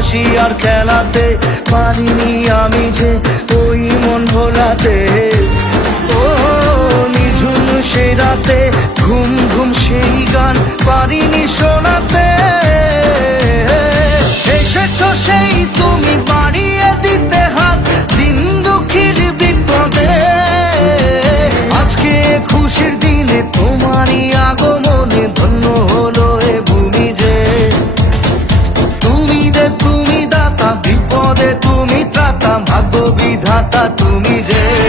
হাসি আর খেলাতে পারিনি আমি যে ওই মন ভোলাতে। ও নিঝুম সেই রাতে ঘুম ঘুম সেই গান পারিনি শোনাতে। এসেছ সেই তুমি বাড়িয়ে দিতে হাত, দিন দুঃখীর বিপদে। আজকে খুশির দিনে বিধাতা তুমি যে